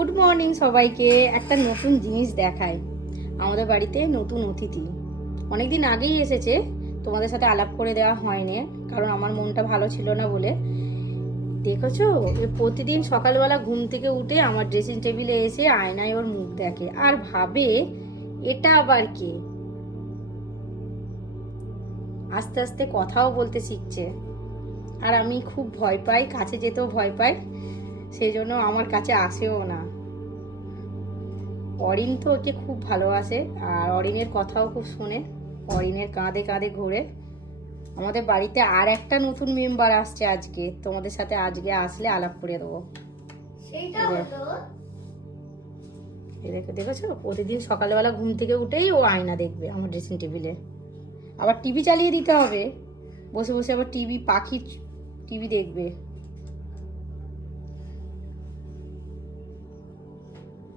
Good morning সবাইকে। একটা নতুন জিনিস দেখায়, আমাদের বাড়িতে নতুন অতিথি অনেকদিন আগেই এসেছে, তোমাদের সাথে আলাপ করে দেওয়া হয়নি কারণ আমার মনটা ভালো ছিল না বলে। দেখেছো, প্রতিদিন সকালবেলা ঘুম থেকে উঠে আমার ড্রেসিং টেবিলে এসে আয়নায় ওর মুখ দেখে আর ভাবে এটা আবার কে। আস্তে আস্তে কথাও বলতে শিখছে, আর আমি খুব ভয় পাই, কাছে যেতেও ভয় পাই, সেই জন্য আমার কাছে আসেও না। অরিন তো ওকে খুব ভালোবাসে আর অরিনের কথাও খুব শোনে, অরিনের কাঁধে কাঁধে ঘোরে। আমাদের বাড়িতে আর একটা নতুন মেম্বার আসছে আজকে, তোমাদের সাথে আজকে আসলে আলাপ করে দেবো। দেখেছো, প্রতিদিন সকালবেলা ঘুম থেকে উঠেই ও আয়না দেখবে আমার ড্রেসিং টেবিলে। আবার টিভি চালিয়ে দিতে হবে, বসে বসে আবার টিভি, পাখি টিভি দেখবে।